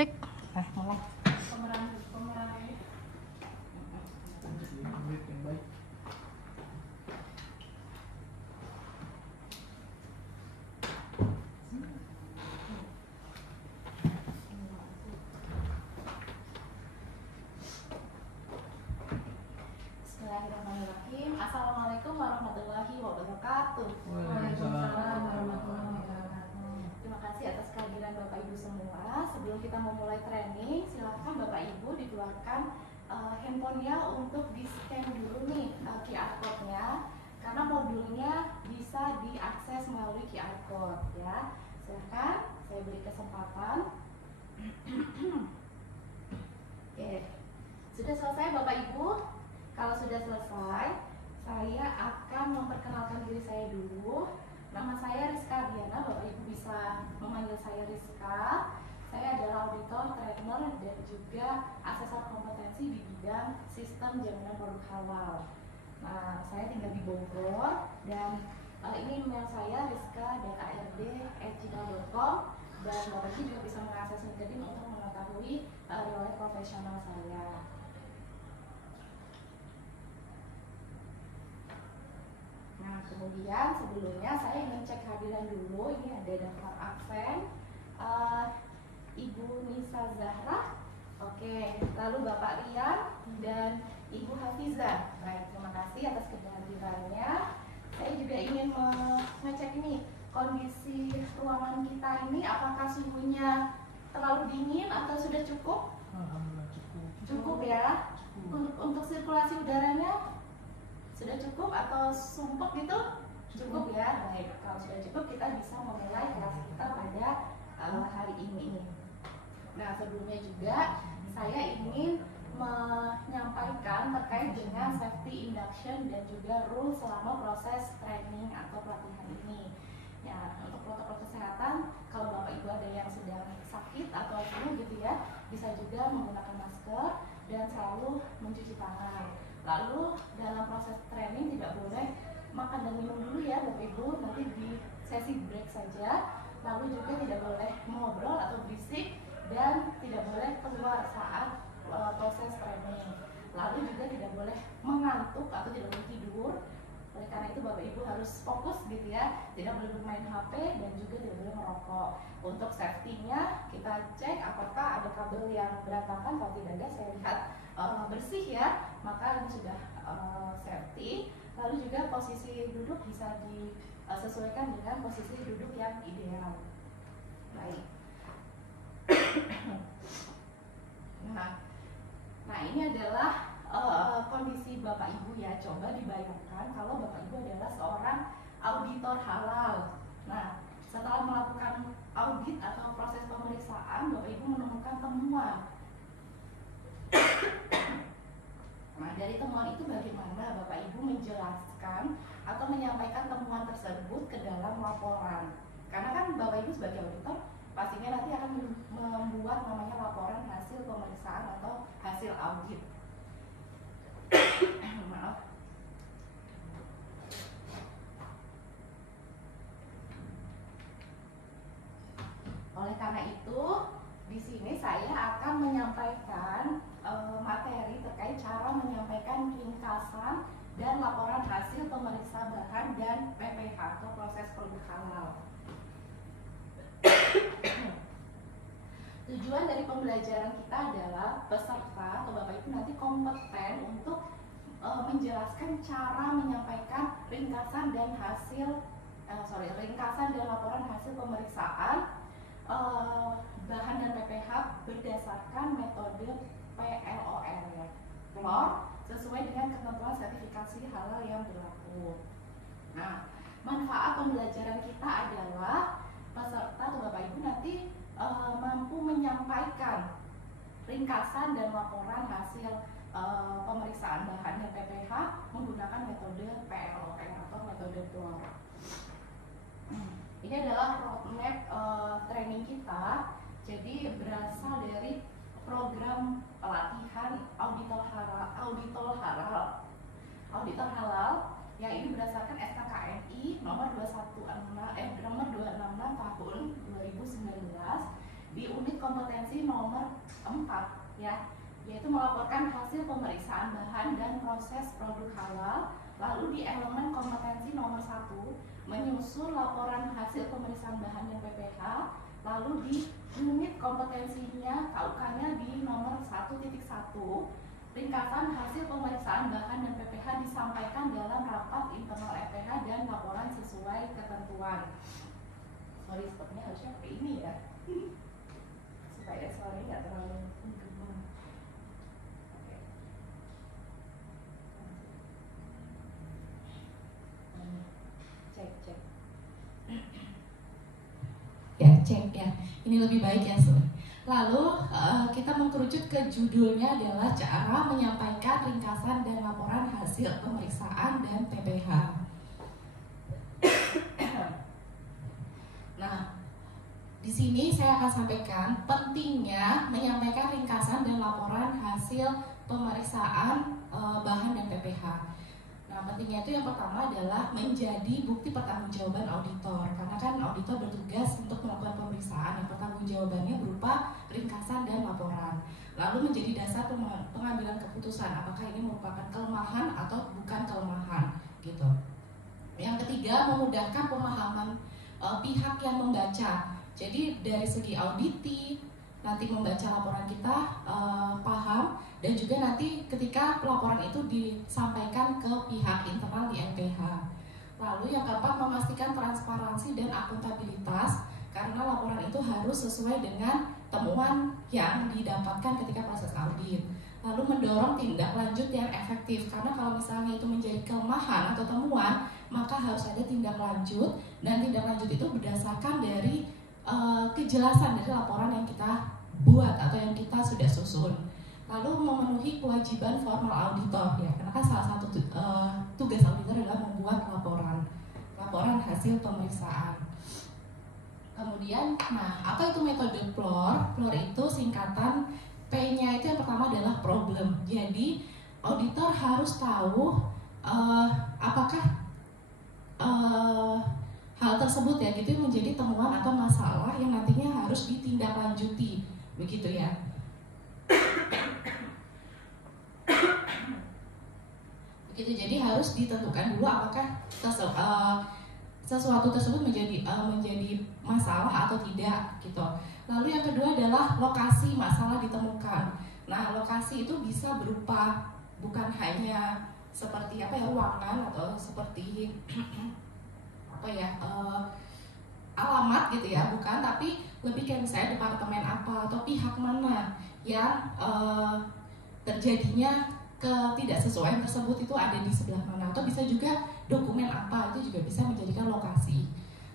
Asik. Nah, mulai. Pemeran ini. Yang baik. Bismillahirrahmanirrahim. Assalamualaikum warahmatullahi wabarakatuh. Waalaikumsalam warahmatullahi wabarakatuh. Terima kasih atas kehadiran Bapak Ibu semua. Sebelum kita memulai training, silakan Bapak Ibu dikeluarkan handphonenya untuk di-scan dulu nih QR code-nya, karena modulnya bisa diakses melalui QR code ya. Silakan, saya beri kesempatan. Oke, sudah selesai Bapak Ibu? Kalau sudah selesai, saya akan memperkenalkan diri saya dulu. Nama saya Rizka Diana, Bapak Ibu bisa memanggil saya Rizka. Saya adalah auditor, trainer, dan juga asesor kompetensi di bidang sistem jaminan produk halal. Nah, saya tinggal di Bogor, dan ini email saya rizka.dkrd@gmail.com, dan Bapak Ibu juga bisa mengakses LinkedIn untuk mengetahui riwayat profesional saya. Nah, kemudian sebelumnya saya ingin cek kehadiran dulu. Ini ada daftar absen. Ibu Nisa Zahra, oke. Lalu Bapak Rian dan Ibu Hafizah. Baik, terima kasih atas kehadirannya. Saya juga ingin mengecek ini kondisi ruangan kita ini, apakah suhunya terlalu dingin atau sudah cukup? Alhamdulillah cukup. Cukup ya. Untuk sirkulasi udaranya sudah cukup atau sumpek gitu? Cukup ya. Baik, kalau sudah cukup kita bisa memulai kelas kita pada hari ini. Nah, sebelumnya juga saya ingin menyampaikan terkait dengan safety induction dan juga rule selama proses training atau pelatihan ini. Ya, untuk protokol kesehatan, kalau Bapak Ibu ada yang sedang sakit atau flu gitu ya, bisa juga menggunakan masker dan selalu mencuci tangan. Lalu dalam proses training tidak boleh makan dan minum dulu ya Bapak Ibu, nanti di sesi break saja. Lalu juga tidak boleh ngobrol atau berisik dan tidak boleh keluar saat proses training. Lalu juga tidak boleh mengantuk atau tidak boleh tidur. Oleh karena itu Bapak Ibu harus fokus gitu ya, tidak boleh bermain HP dan juga tidak boleh merokok. Untuk safety-nya kita cek apakah ada kabel yang berantakan. Kalau tidak ada, saya lihat bersih ya, maka ini sudah safety. Lalu juga posisi duduk bisa disesuaikan dengan posisi duduk yang ideal. Baik. Nah ini adalah kondisi Bapak Ibu ya. Coba dibayangkan kalau Bapak Ibu adalah seorang auditor halal. Nah, setelah melakukan audit atau proses pemeriksaan, Bapak Ibu menemukan temuan. Nah, dari temuan itu bagaimana Bapak Ibu menjelaskan atau menyampaikan temuan tersebut ke dalam laporan? Karena kan Bapak Ibu sebagai auditor pastinya nanti akan membuat namanya laporan hasil pemeriksaan atau hasil audit. Maaf. Oleh karena itu, di sini saya akan menyampaikan materi terkait cara menyampaikan ringkasan dan laporan hasil pemeriksa bahan dan PPH atau proses produk halal. Tujuan dari pembelajaran kita adalah peserta atau Bapak Ibu nanti kompeten untuk menjelaskan cara menyampaikan ringkasan dan ringkasan dan laporan hasil pemeriksaan bahan dan PPH berdasarkan metode PLOR ya, PLOR, sesuai dengan ketentuan sertifikasi halal yang berlaku. Nah, manfaat pembelajaran kita adalah peserta atau Bapak Ibu nanti mampu menyampaikan ringkasan dan laporan hasil pemeriksaan bahan dan PPH menggunakan metode PLOR atau metode PLOR. Ini adalah roadmap training kita. Jadi berasal dari program pelatihan auditor halal yang ini berdasarkan SKKNI nomor 266 tahun 2019 di unit kompetensi nomor 4 ya, yaitu melaporkan hasil pemeriksaan bahan dan proses produk halal. Lalu di elemen kompetensi nomor 1 menyusun laporan hasil pemeriksaan bahan dan PPH. Lalu di unit kompetensinya KUK-nya di nomor 1.1 ringkasan hasil pemeriksaan bahan dan PPH disampaikan dalam rapat internal EPH dan laporan sesuai ketentuan. Sorry, sepertinya harusnya pakai ini ya supaya suaranya nggak terlalu menggema. Oke. Cek. Ya, cek ya. Ini lebih baik ya, Sur. Lalu kita mengkerucut ke judulnya adalah cara menyampaikan ringkasan dan laporan hasil pemeriksaan dan PPH. Nah, di sini saya akan sampaikan pentingnya menyampaikan ringkasan dan laporan hasil pemeriksaan bahan dan PPH. Nah, pentingnya itu yang pertama adalah menjadi bukti pertanggungjawaban auditor, karena kan auditor bertugas untuk melakukan pemeriksaan yang pertanggungjawabannya berupa ringkasan dan laporan. Lalu menjadi dasar pengambilan keputusan apakah ini merupakan kelemahan atau bukan kelemahan, gitu. Yang ketiga, memudahkan pemahaman pihak yang membaca. Jadi dari segi auditi, nanti membaca laporan kita paham, dan juga nanti ketika pelaporan itu disampaikan ke pihak internal di NPH. Lalu yang keempat, memastikan transparansi dan akuntabilitas, karena laporan itu harus sesuai dengan temuan yang didapatkan ketika proses audit. Lalu mendorong tindak lanjut yang efektif, karena kalau misalnya itu menjadi kelemahan atau temuan, maka harus ada tindak lanjut, dan tindak lanjut itu berdasarkan dari kejelasan dari laporan yang kita buat atau yang kita sudah susun. Lalu memenuhi kewajiban formal auditor ya, karena kan salah satu tugas auditor adalah membuat laporan hasil pemeriksaan. Kemudian, nah apa itu metode PLOR? PLOR itu singkatan, P-nya itu yang pertama adalah problem. Jadi auditor harus tahu apakah hal tersebut ya gitu menjadi temuan atau masalah yang nantinya harus ditindaklanjuti, begitu ya. Begitu, jadi harus ditentukan dulu apakah sesuatu tersebut menjadi masalah atau tidak, gitu. Lalu yang kedua adalah lokasi masalah ditemukan. Nah, lokasi itu bisa berupa bukan hanya seperti ruangan atau seperti alamat gitu ya, bukan, tapi lebih kayak misalnya departemen apa atau pihak mana yang terjadinya ketidaksesuaian tersebut itu ada di sebelah mana, atau bisa juga dokumen apa, itu juga bisa menjadikan lokasi.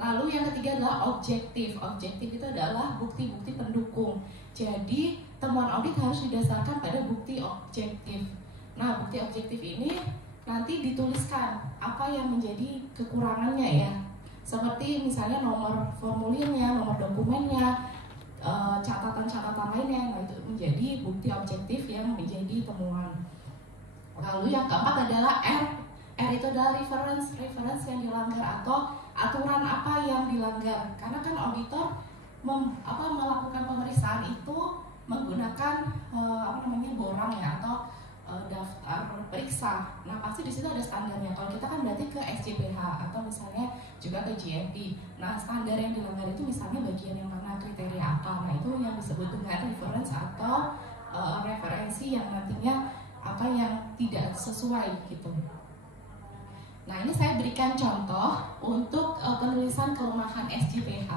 Lalu yang ketiga adalah objektif. Objektif itu adalah bukti-bukti pendukung. Jadi temuan audit harus didasarkan pada bukti objektif. Nah, bukti objektif ini nanti dituliskan apa yang menjadi kekurangannya ya, seperti misalnya nomor formulirnya, nomor dokumennya, catatan-catatan lainnya. Nah, itu menjadi bukti objektif yang menjadi temuan. Lalu yang keempat adalah R. R itu adalah reference yang dilanggar atau aturan apa yang dilanggar. Karena kan auditor melakukan pemeriksaan itu menggunakan borang ya, atau daftar periksa. Nah, pasti di situ ada standarnya. Kalau kita kan berarti ke SJPH atau misalnya juga ke GMP. Nah, standar yang dilanggar itu misalnya bagian yang mana, kriteria apa. Nah, itu yang disebut dengan reference atau referensi yang nantinya yang tidak sesuai gitu. Nah, ini saya berikan contoh untuk penulisan kelemahan SJPH.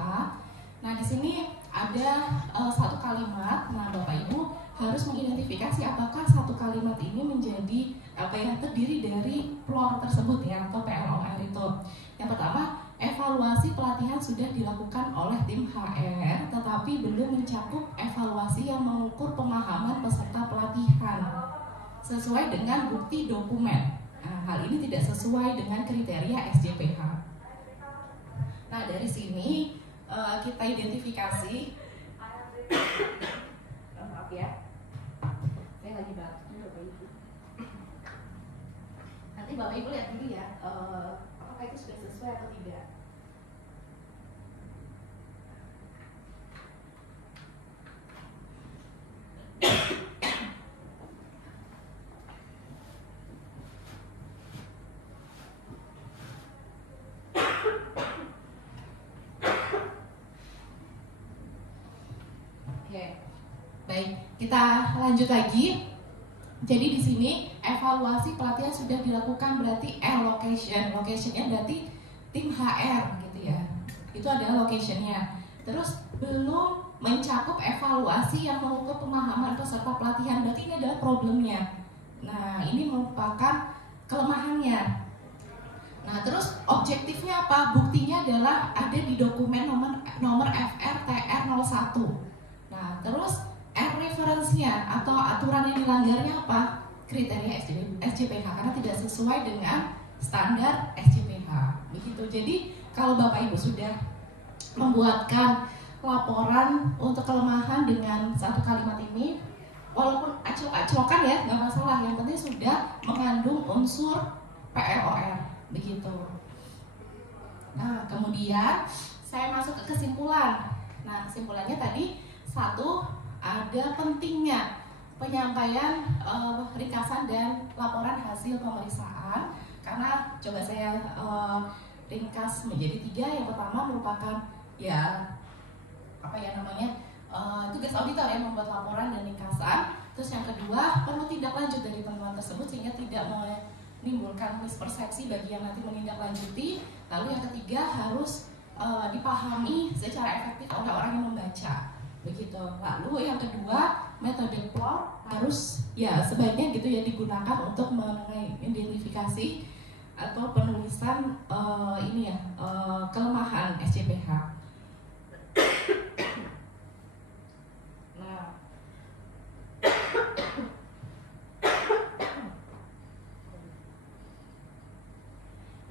Nah, di sini ada satu kalimat. Nah, Bapak Ibu harus mengidentifikasi apakah satu kalimat ini menjadi terdiri dari PLOR tersebut ya, atau PLOR itu. Yang pertama, evaluasi pelatihan sudah dilakukan oleh tim HR, tetapi belum mencakup evaluasi yang mengukur pemahaman peserta pelatihan sesuai dengan bukti dokumen. Nah, hal ini tidak sesuai dengan kriteria SJPH. Nah, dari sini kita identifikasi. Maaf ya, saya lagi batuk Bapak Ibu. Nanti Bapak Ibu lihat dulu ya, apakah itu sudah sesuai atau tidak. Baik, kita lanjut lagi. Jadi di sini evaluasi pelatihan sudah dilakukan, berarti location. Locationnya berarti tim HR gitu ya. Itu adalah locationnya. Terus belum mencakup evaluasi yang mengukur pemahaman peserta pelatihan, berarti ini adalah problemnya. Nah, ini merupakan kelemahannya. Nah, terus objektifnya apa? Buktinya adalah ada di dokumen nomor FRTR01. Nah, terus R reference-nya atau aturan yang dilanggarnya apa? Kriteria SJPH karena tidak sesuai dengan standar SJPH. Begitu. Jadi, kalau Bapak Ibu sudah membuatkan laporan untuk kelemahan dengan satu kalimat ini, walaupun aclok-aclokan ya, nggak masalah. Yang penting sudah mengandung unsur PLOR. Begitu. Nah, kemudian saya masuk ke kesimpulan. Nah, kesimpulannya tadi satu, ada pentingnya penyampaian ringkasan dan laporan hasil pemeriksaan, karena coba saya ringkas menjadi 3. Yang pertama merupakan tugas auditor yang membuat laporan dan ringkasan. Terus yang kedua, perlu tindak lanjut dari temuan tersebut sehingga tidak menimbulkan mispersepsi bagi yang nanti menindaklanjuti. Lalu yang ketiga, harus dipahami secara efektif oleh orang yang membaca. Begitu. Lalu yang kedua, metode PLOR harus sebaiknya gitu ya digunakan untuk mengidentifikasi atau penulisan kelemahan SJPH. Nah,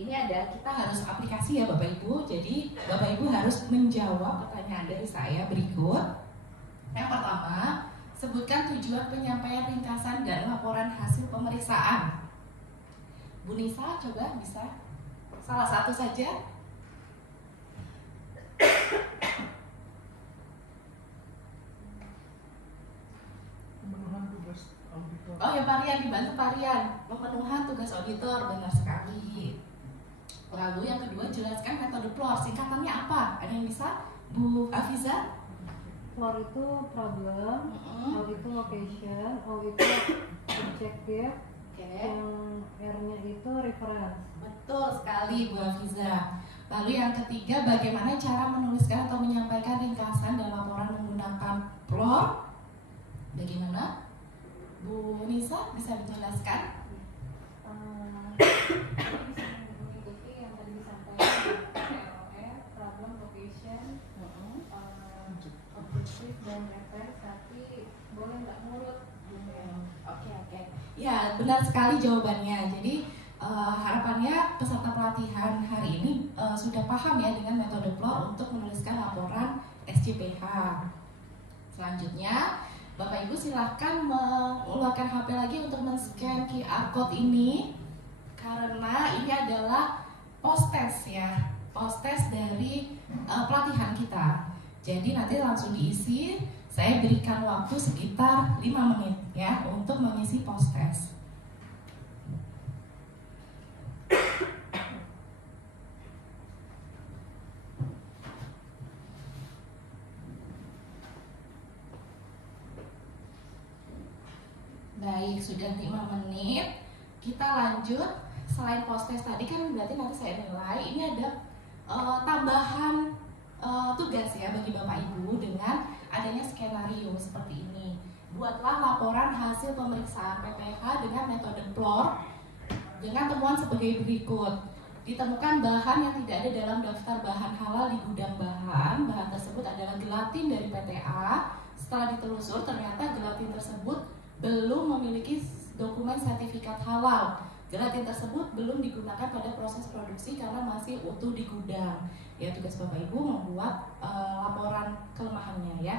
ini ada, kita harus aplikasi ya Bapak Ibu. Jadi Bapak Ibu harus menjawab pertanyaan dari saya berikut. Yang pertama, sebutkan tujuan penyampaian ringkasan dan laporan hasil pemeriksaan. Bu Nisa, coba bisa salah satu saja. Pemenuhan tugas auditor. Oh ya, Parian, dibantu Parian. Pemenuhan tugas auditor, benar sekali. Lalu yang kedua, jelaskan metode PLOR. Singkatannya apa? Ada yang bisa? Bu Afiza? PLOR itu problem, O itu location, O itu objective, yang R-nya itu reference. Betul sekali Bu Afiza. Lalu yang ketiga, bagaimana cara menuliskan atau menyampaikan ringkasan dan laporan menggunakan PLOR? Bagaimana? Bu Nisa bisa dijelaskan? Mengikuti yang tadi disampaikan, PLOR, problem, location, objektif dan reference, tapi boleh nggak ngurut? Oke. Ya, benar sekali jawabannya. Jadi harapannya peserta pelatihan hari ini sudah paham ya dengan metode PLOR untuk menuliskan laporan SJPH. Selanjutnya, Bapak Ibu silahkan mengeluarkan HP lagi untuk men-scan QR code ini, karena ini adalah post-test ya, post-test dari pelatihan kita. Jadi nanti langsung diisi. Saya berikan waktu sekitar 5 menit ya untuk mengisi post-test. Baik, sudah 5 menit. Kita lanjut. Selain post-test tadi kan berarti nanti saya nilai. Ini ada tambahan tugas ya bagi Bapak Ibu dengan adanya skenario seperti ini. Buatlah laporan hasil pemeriksaan PPH dengan metode PLOR dengan temuan sebagai berikut. Ditemukan bahan yang tidak ada dalam daftar bahan halal di gudang bahan. Bahan tersebut adalah gelatin dari PTA. Setelah ditelusur, ternyata gelatin tersebut belum memiliki dokumen sertifikat halal. Gelatin tersebut belum digunakan pada proses produksi karena masih utuh di gudang. Ya, tugas Bapak Ibu membuat laporan kelemahannya ya.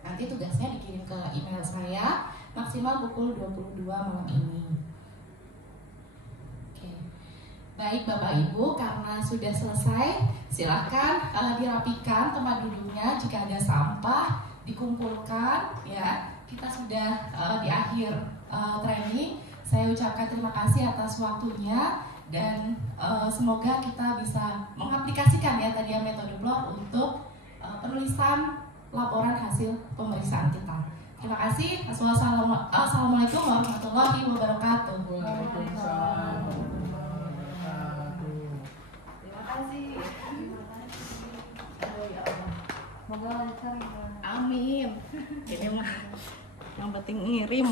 Nanti tugasnya dikirim ke email saya maksimal pukul 22 malam ini. Oke. Baik Bapak Ibu, karena sudah selesai, silahkan dirapikan tempat duduknya. Jika ada sampah, dikumpulkan ya. Kita sudah di akhir training. Saya ucapkan terima kasih atas waktunya dan semoga kita bisa mengaplikasikan ya tadi metode PLOR untuk penulisan laporan hasil pemeriksaan kita. Terima kasih. Assalamualaikum warahmatullahi wabarakatuh. Waalaikumsalam warahmatullahi wabarakatuh. Terima kasih. Aduh, ya Allah. Semoga lancar ya. Amin. Ini mah yang penting ngirim.